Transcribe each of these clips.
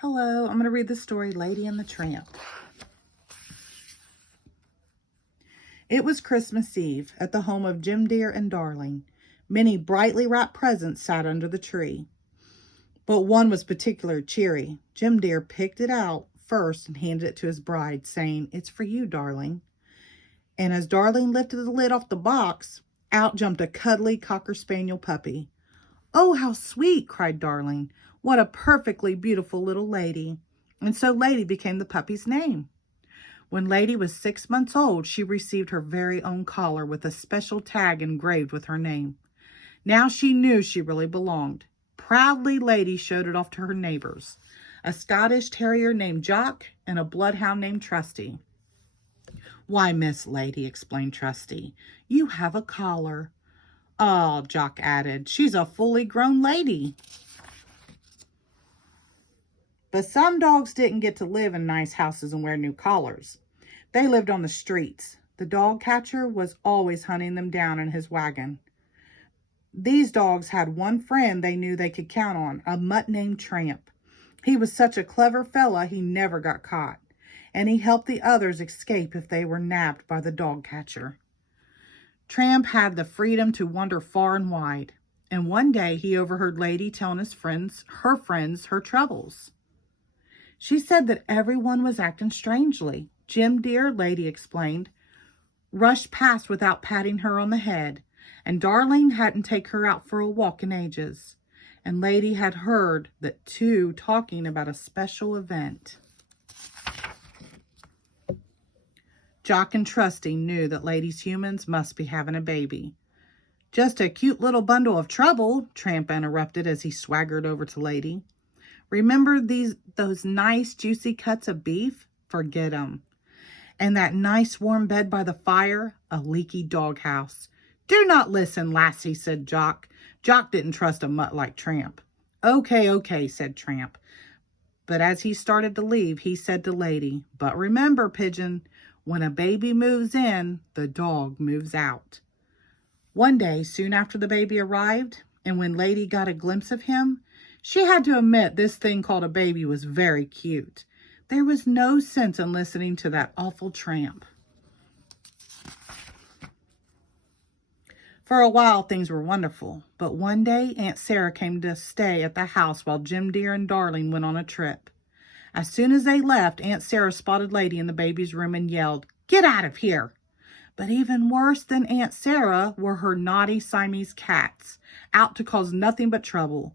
Hello, I'm going to read the story Lady and the Tramp. It was Christmas Eve at the home of Jim Dear and Darling. Many brightly wrapped presents sat under the tree, but one was particularly cheery. Jim Dear picked it out first and handed it to his bride, saying, "It's for you, darling." And as Darling lifted the lid off the box, out jumped a cuddly Cocker Spaniel puppy. "Oh, how sweet!" cried Darling. "What a perfectly beautiful little lady." And so Lady became the puppy's name. When Lady was 6 months old, she received her very own collar with a special tag engraved with her name. Now she knew she really belonged. Proudly, Lady showed it off to her neighbors, a Scottish terrier named Jock and a bloodhound named Trusty. "Why, Miss Lady," explained Trusty, "you have a collar." "Oh," Jock added, "she's a fully grown lady." But some dogs didn't get to live in nice houses and wear new collars. They lived on the streets. The dog catcher was always hunting them down in his wagon. These dogs had one friend they knew they could count on, a mutt named Tramp. He was such a clever fella he never got caught, and he helped the others escape if they were nabbed by the dog catcher. Tramp had the freedom to wander far and wide, and one day he overheard Lady telling her troubles. She said that everyone was acting strangely. Jim Dear, Lady explained, rushed past without patting her on the head, and Darling hadn't taken her out for a walk in ages. And Lady had heard the two talking about a special event. Jock and Trusty knew that Lady's humans must be having a baby. "Just a cute little bundle of trouble," Tramp interrupted as he swaggered over to Lady. "Remember those nice juicy cuts of beef? Forget 'em. And that nice warm bed by the fire? A leaky doghouse." "Do not listen, lassie," said Jock. Jock didn't trust a mutt like Tramp. Okay, said Tramp. But as he started to leave, he said to Lady, "But remember, Pigeon, when a baby moves in, the dog moves out." One day, soon after the baby arrived, and when Lady got a glimpse of him, she had to admit this thing called a baby was very cute. There was no sense in listening to that awful Tramp. For a while, things were wonderful, but one day Aunt Sarah came to stay at the house while Jim Dear and Darling went on a trip. As soon as they left, Aunt Sarah spotted Lady in the baby's room and yelled, "Get out of here!" But even worse than Aunt Sarah were her naughty Siamese cats, out to cause nothing but trouble.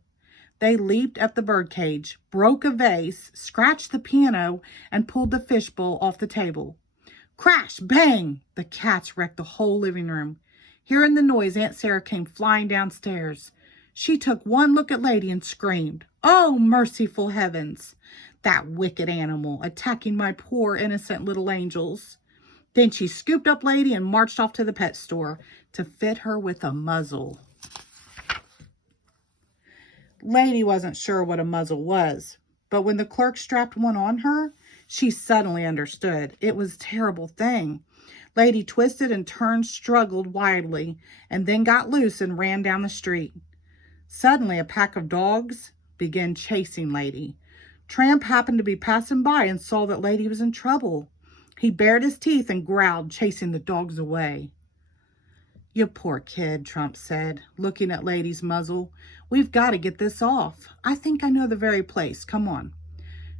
They leaped at the birdcage, broke a vase, scratched the piano, and pulled the fishbowl off the table. Crash! Bang! The cats wrecked the whole living room. Hearing the noise, Aunt Sarah came flying downstairs. She took one look at Lady and screamed, "Oh, merciful heavens! That wicked animal, attacking my poor innocent little angels." Then she scooped up Lady and marched off to the pet store to fit her with a muzzle. Lady wasn't sure what a muzzle was, but when the clerk strapped one on her, she suddenly understood. It was a terrible thing. Lady twisted and turned, struggled wildly, and then got loose and ran down the street. Suddenly, a pack of dogs began chasing Lady. Tramp happened to be passing by and saw that Lady was in trouble. He bared his teeth and growled, chasing the dogs away. "You poor kid," Tramp said, looking at Lady's muzzle. "We've got to get this off. I think I know the very place. Come on."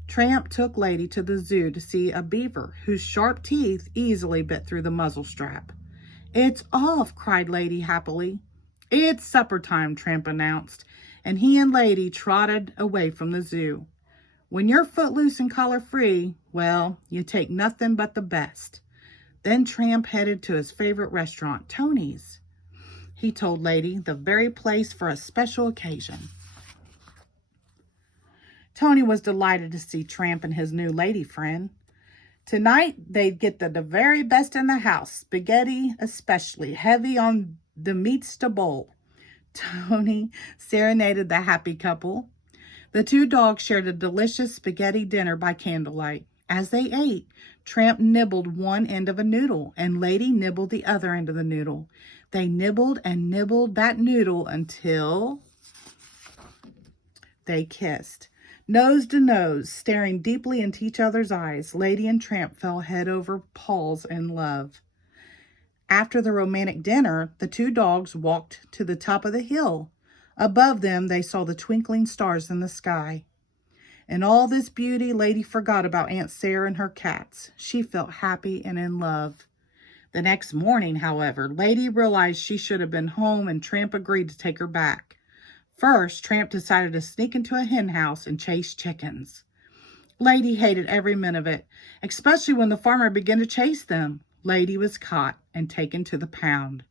Tramp took Lady to the zoo to see a beaver whose sharp teeth easily bit through the muzzle strap. "It's off," cried Lady happily. "It's supper time," Tramp announced, and he and Lady trotted away from the zoo. When you're footloose and collar free, well, you take nothing but the best. Then Tramp headed to his favorite restaurant, Tony's. He told Lady the very place for a special occasion. Tony was delighted to see Tramp and his new lady friend. Tonight, they'd get the very best in the house, spaghetti especially, heavy on the meats to bowl. Tony serenaded the happy couple. The two dogs shared a delicious spaghetti dinner by candlelight. As they ate, Tramp nibbled one end of a noodle, and Lady nibbled the other end of the noodle. They nibbled and nibbled that noodle until they kissed. Nose to nose, staring deeply into each other's eyes, Lady and Tramp fell head over paws in love. After the romantic dinner, the two dogs walked to the top of the hill. Above them, they saw the twinkling stars in the sky. In all this beauty, Lady forgot about Aunt Sarah and her cats. She felt happy and in love. The next morning, however, Lady realized she should have been home, and Tramp agreed to take her back. First, Tramp decided to sneak into a hen house and chase chickens. Lady hated every minute of it, especially when the farmer began to chase them. Lady was caught and taken to the pound.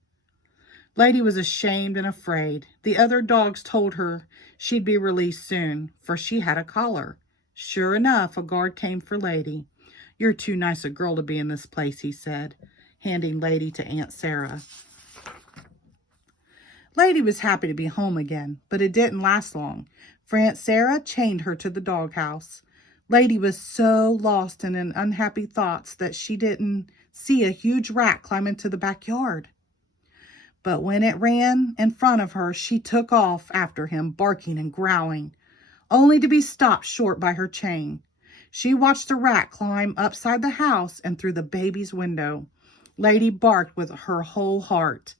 Lady was ashamed and afraid. The other dogs told her she'd be released soon, for she had a collar. Sure enough, a guard came for Lady. "You're too nice a girl to be in this place," he said, handing Lady to Aunt Sarah. Lady was happy to be home again, but it didn't last long, for Aunt Sarah chained her to the doghouse. Lady was so lost in unhappy thoughts that she didn't see a huge rat climb into the backyard. But when it ran in front of her, she took off after him, barking and growling, only to be stopped short by her chain. She watched the rat climb upside the house and through the baby's window. Lady barked with her whole heart.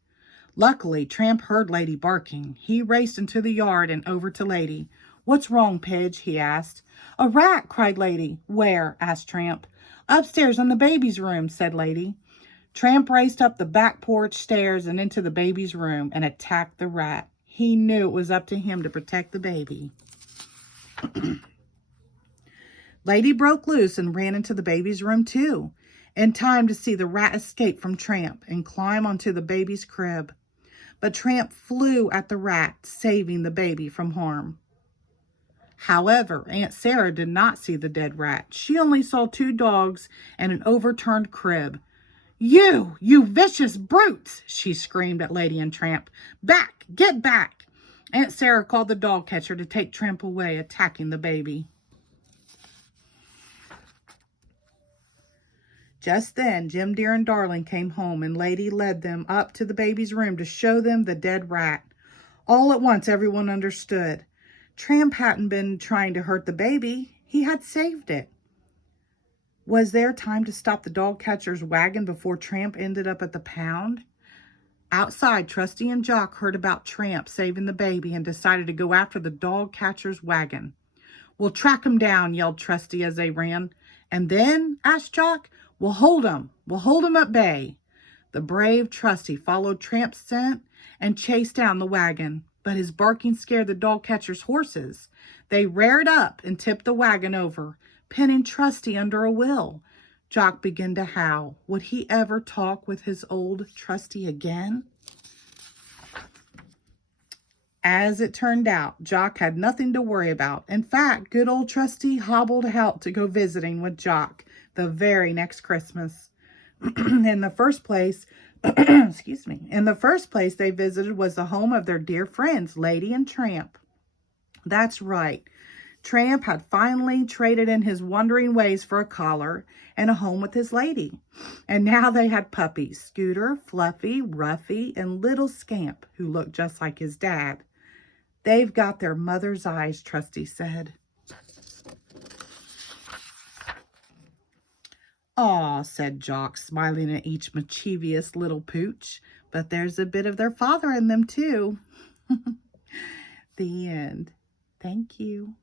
Luckily, Tramp heard Lady barking. He raced into the yard and over to Lady. "What's wrong, Pidge?" he asked. "A rat!" cried Lady. "Where?" asked Tramp. "Upstairs in the baby's room," said Lady. Tramp raced up the back porch stairs and into the baby's room and attacked the rat. He knew it was up to him to protect the baby. Lady broke loose and ran into the baby's room too, in time to see the rat escape from Tramp and climb onto the baby's crib. But Tramp flew at the rat, saving the baby from harm. However, Aunt Sarah did not see the dead rat. She only saw two dogs and an overturned crib. You vicious brutes!" she screamed at Lady and Tramp. "Back! Get back!" Aunt Sarah called the dog catcher to take Tramp away, attacking the baby. Just then, Jim Deer and Darling came home, and Lady led them up to the baby's room to show them the dead rat. All at once, everyone understood. Tramp hadn't been trying to hurt the baby. He had saved it. Was there time to stop the dog catcher's wagon before Tramp ended up at the pound? Outside, Trusty and Jock heard about Tramp saving the baby and decided to go after the dog catcher's wagon. "We'll track him down," yelled Trusty as they ran. "And then?" asked Jock. We'll hold him at bay." The brave Trusty followed Tramp's scent and chased down the wagon, but his barking scared the dog catcher's horses. They reared up and tipped the wagon over, pinning Trusty under a wheel. Jock began to howl. Would he ever talk with his old Trusty again? As it turned out, Jock had nothing to worry about. In fact, good old Trusty hobbled out to go visiting with Jock the very next Christmas. In the first place they visited was the home of their dear friends, Lady and Tramp. That's right. Tramp had finally traded in his wandering ways for a collar and a home with his lady. And now they had puppies, Scooter, Fluffy, Ruffy, and little Scamp, who looked just like his dad. "They've got their mother's eyes," Trusty said. "Aw," said Jock, smiling at each mischievous little pooch. "But there's a bit of their father in them, too." The end. Thank you.